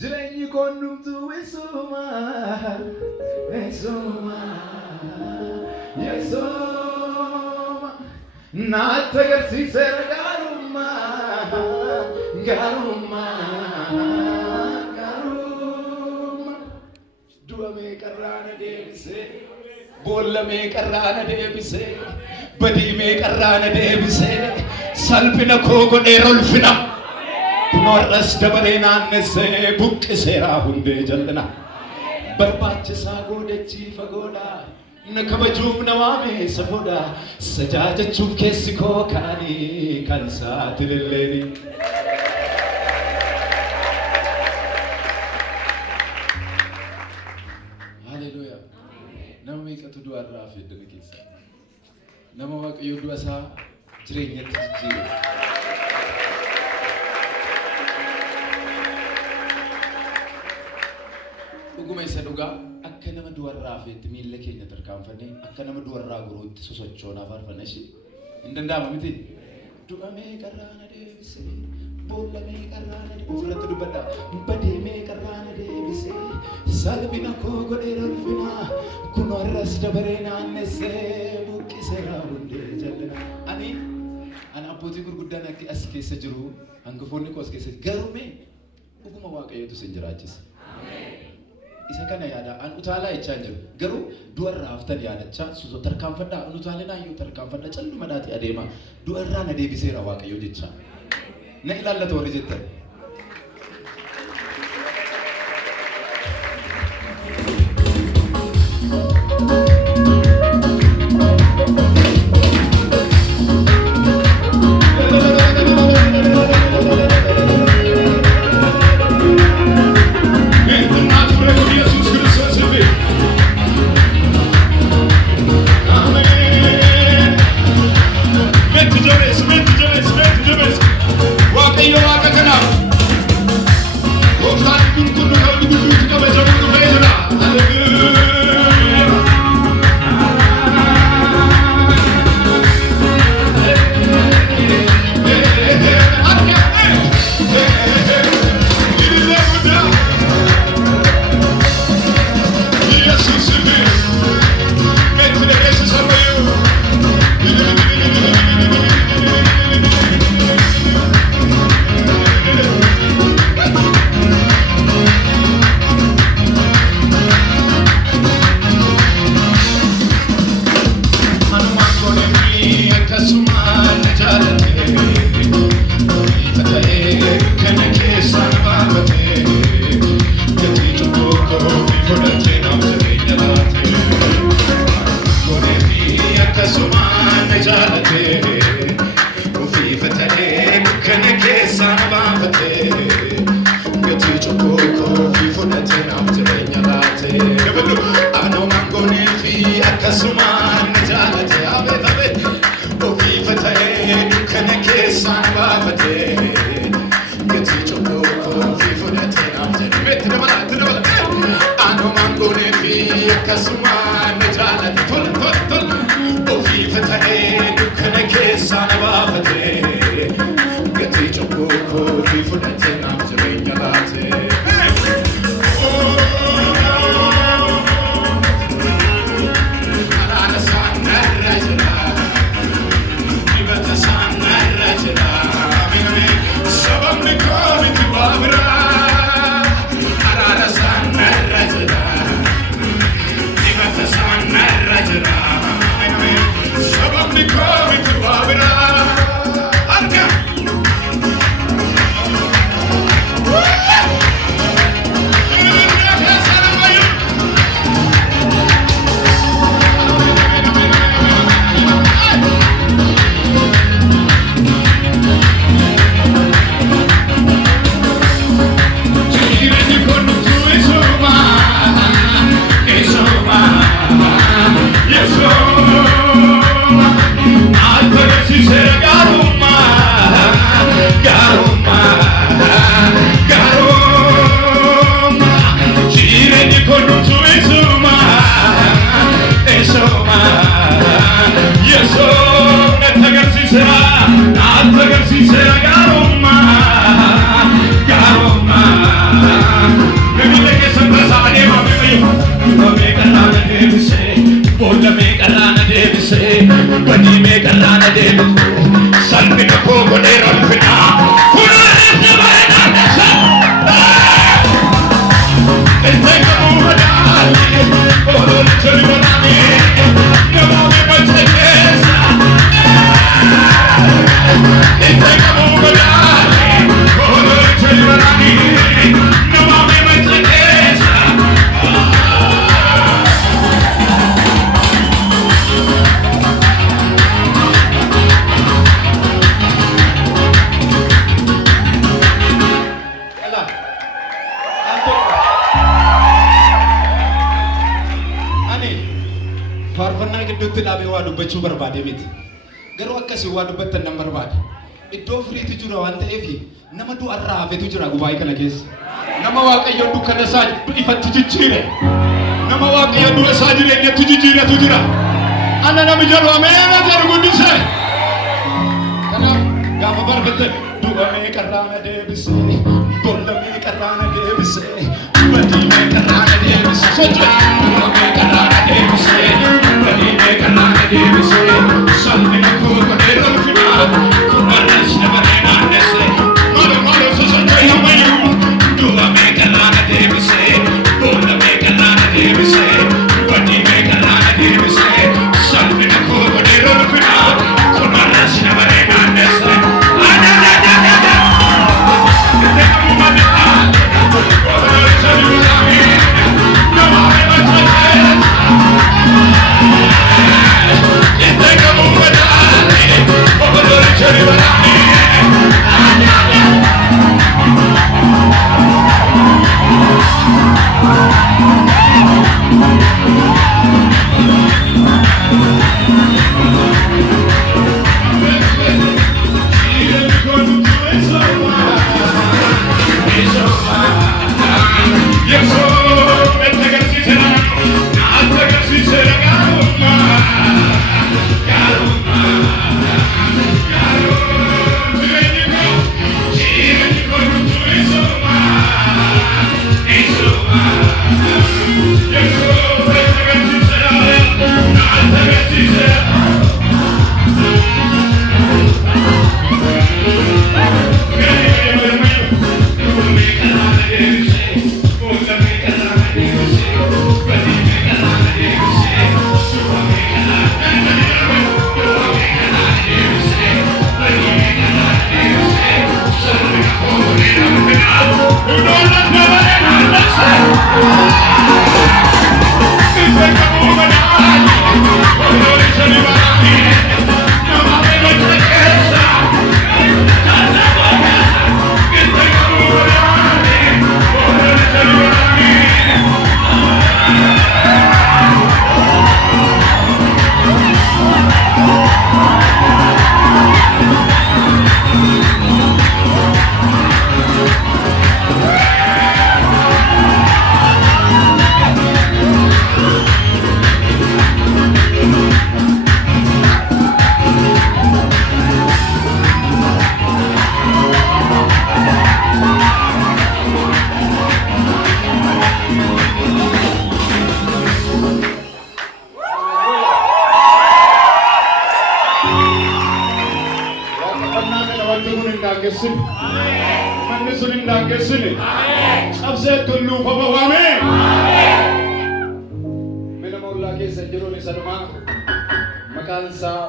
Jireenyi koonnumtuu eessuma yesooma naatti agarsiiseera gaarummaa du'a meeqarraa na deebisee boolla meeqarraa na deebisee badii meeqarraa na deebisee salphina koo godheera ulfina kunoorras dabaree naannessee buqqiseera hundee jal'ina barbaachisaa goodachi fagoodha na kabajuuf na waame safoodha sajaajachuuf keessi koo kaanii kan isaati lilleeni. Haleluuyaa. Nama meeqatu du'arraa hafe iddoo keessa? Nama Waaqayyo du'a isaa jireenyatti jijjiire. Dhuguma isa dhugaa akka nama du'arraa hafeetti miilla keenya tarkaanfannee akka nama du'arraa guruutti sosochoonaa faarfanna ishee hin danda'amu miti. Du'a meeqarraa na deebisee boolla meeqarraa na deebisee ofirratti dubbadha badii meeqarraa na deebisee salphina koo godheera ulfina kunoo har'as dabaree naannessee buqqiseera hundee jal'ina. Ani abbootii gurguddaan as keessa jiru hangafoonni koo as keessa garume dhuguma Waaqayyotu isin jiraachisa. Isa kana yaada an utaalaa jechaa jiru garuu du'arraa haftan yaadachaa susoo tarkaanfadhaa an utaalinaa yoo tarkaanfadha calluma dhaati adeema du'arraa na deebiseera Waaqayyo jechaa na ilaallata warri jettan. faarfannaa gidduutti dhaabee waa dubbachuu barbaade miti. Garuu akkasii waa dubbattan nan barbaade. Iddoo firiitu jira waan ta'eef nama du'arraa hafetu jira gubaayii kana keessa. Nama Waaqayyoon dukkana isaa ifatti jijjiire. Nama Waaqayyoon dura isaa jireenyatti jijjiiretu jira. Ana nami jedhu ameena jedhu guddise. Kanaaf gaafa barbaadde du'amee qarraana deebisee, bollamee qarraana deebisee, badiimee qarraana deebisee, du'amee qarraana deebisee, badiimee qarraana deebisee, salphina koo godhee rolfinaa, kumarras dabaree naannessee, malu sosochee namayyuu, du'amee qarraana deebisee, bollamee qarraana deebisee, badiimee qarraana deebisee, salphina koo godhee rolfinaa, kumarras dabaree naannessee.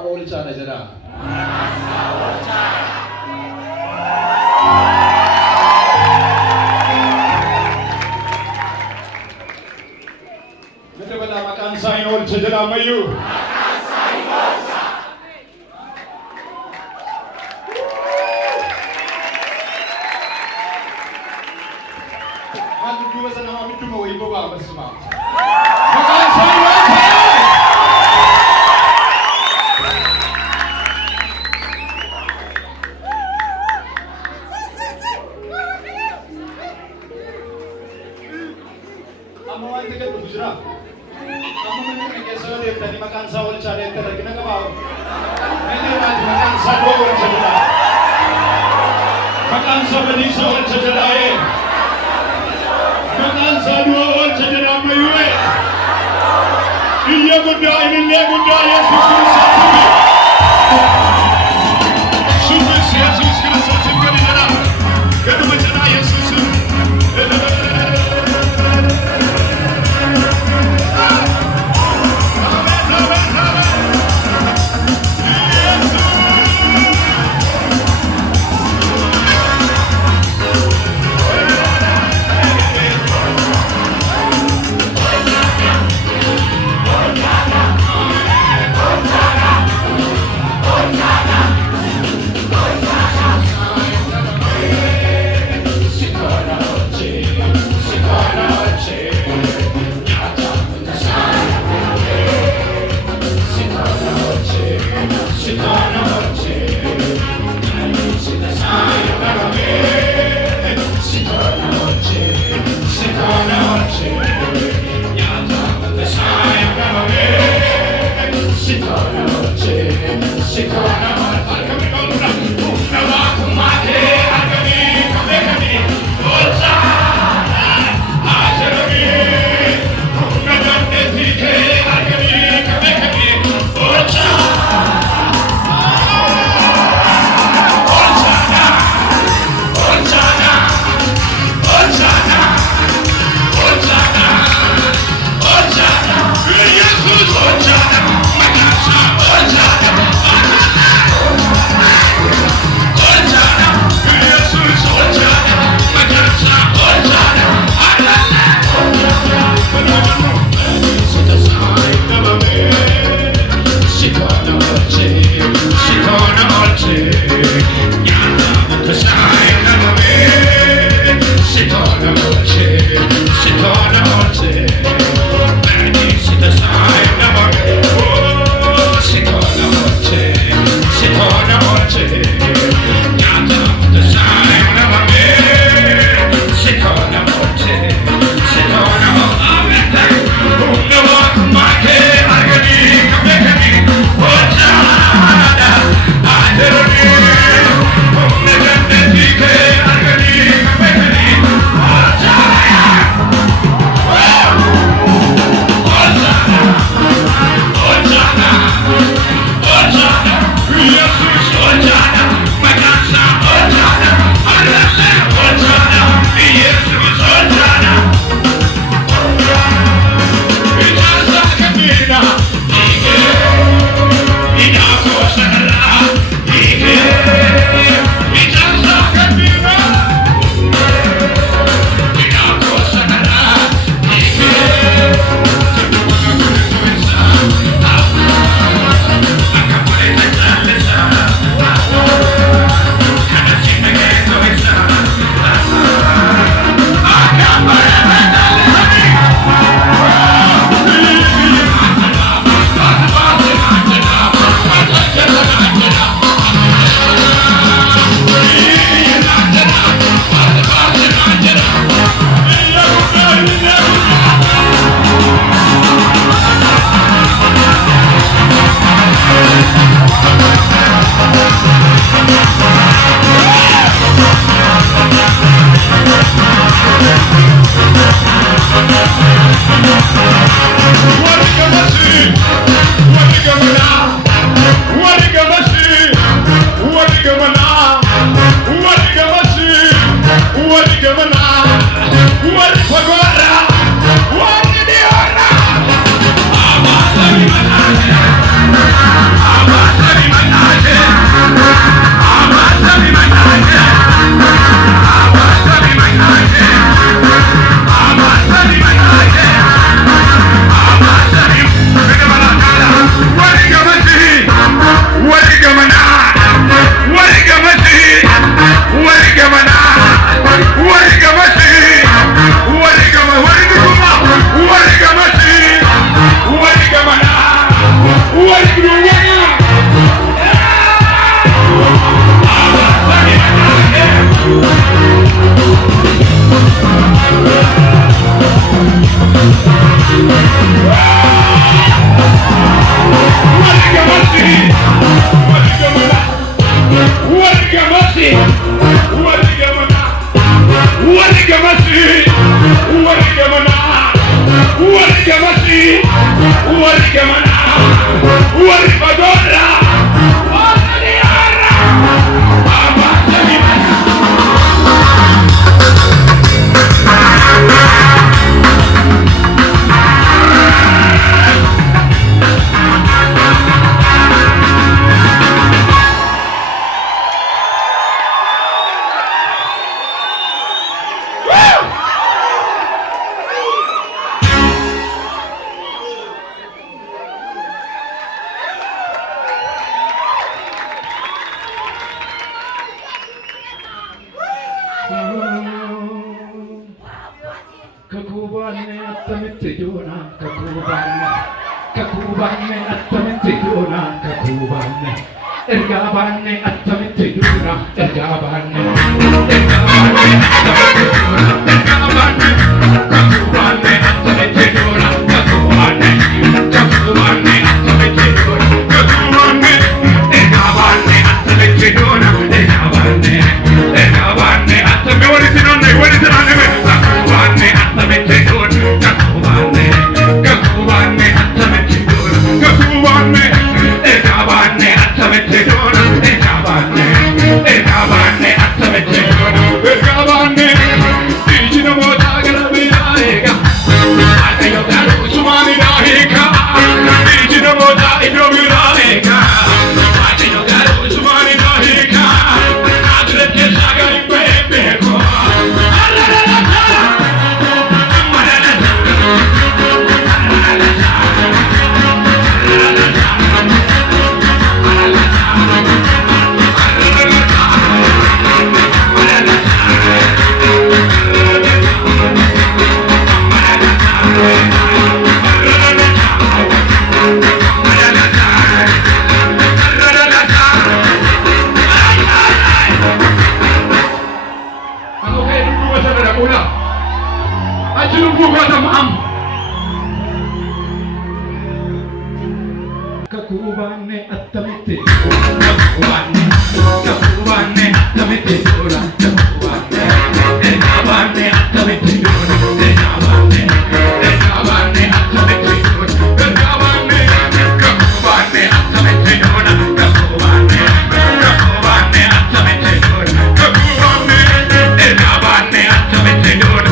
Oolchaa na jedha. Nete bala maqaan isaa Oolchaa jedha ammayyuu. Haa dudduuba sana nama bidduma wayii bobaa basuma. Maqaan isaa Oolchaa. Oolchaa Kakubanne attamitti duuna kakubanne attamitti duuna kakubanne ergabanne attamitti duuna ergabanne attamitti duuna ergabanne kakubanne attamitti duuna kakubanne attamitti duuna kakubanne ergabanne attamitti duuna ergabanne attamitti walitti naanne kakubanne attamitti duuna kakubanne attamitti duuna kakubanne ergabanne attamitti duuna ergabanne attamitti duuna ergabanne diiji namoota gara biraa eega waaqayyo garuu sumaanidhaa hiika diiji namoota iddoo biraa eega waaqayyo garuu sumaanidhaa hiika naatire keessaa gadi ba'ee beeko Sinu buka tamam. Kakubane atamite, kakubane atamite dora, kakubane atamite dora, kakubane atamite dora, kakubane atamite dora, kakubane atamite dora, kakubane atamite dora.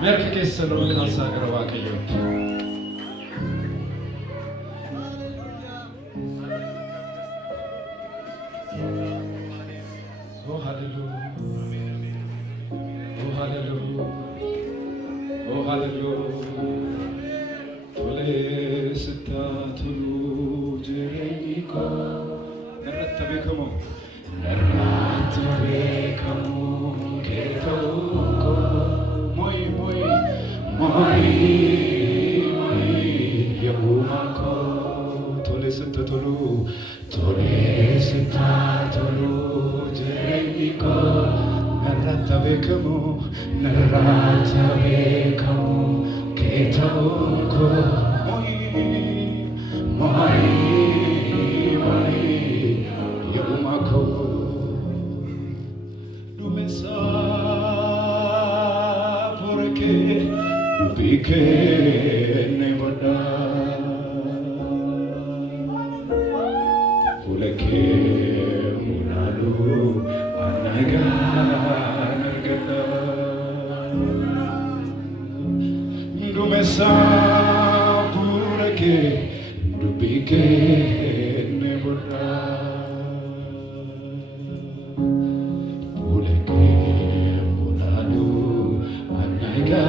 Merke keessa loon kaasaa gara Waaqayyootti. Oh hallelujah. Oh hallelujah. Oh hallelujah. Tole sittaatu jireenyi koo narratti beekamu. Narratti beekamu keetoo koo. Moi, Yahumako, tole sita tolu, Jericho, narrata bekamu, ketauko, moi, Yahumako, dumesa, porque Bike nevoda, ulake munalu anaga nagada, dumesa purake dubike nevoda, ulake munalu anaga.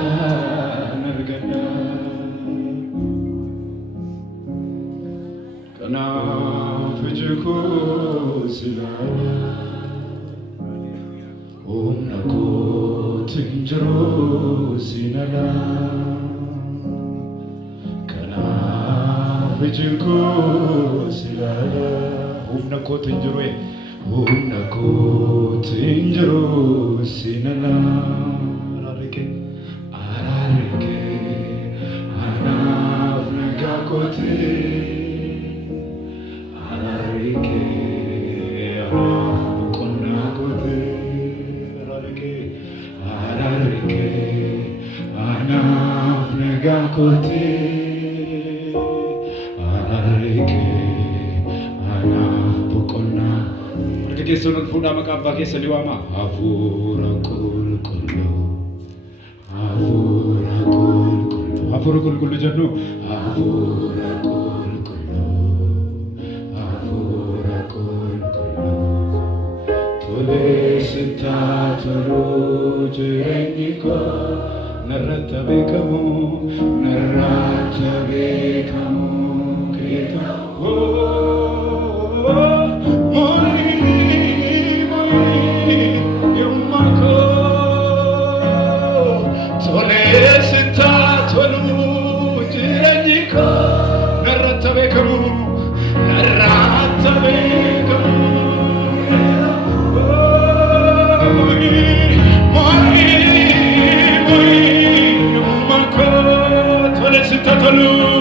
Tinjaro sinala, kana vijiko silala. Humna ko tinjaro sinala. Ararike, anaf nagakote. Ararike, anaf konakote. Ararike, anaf nagakote. Ararike, anaf bukonna. Marga keessa fuudhaa maqaa abbaa keessa liwaama. Hafuura qulqulluu, hafuura qulqulluu, hafuura qulqulluu jennu. Hafuura qulqulluu, hafuura qulqulluu. Tole sitatolu jireenyiko narratti beekamu keeta yommako tole sitatolu jireenyiko narratti beekamu Tolu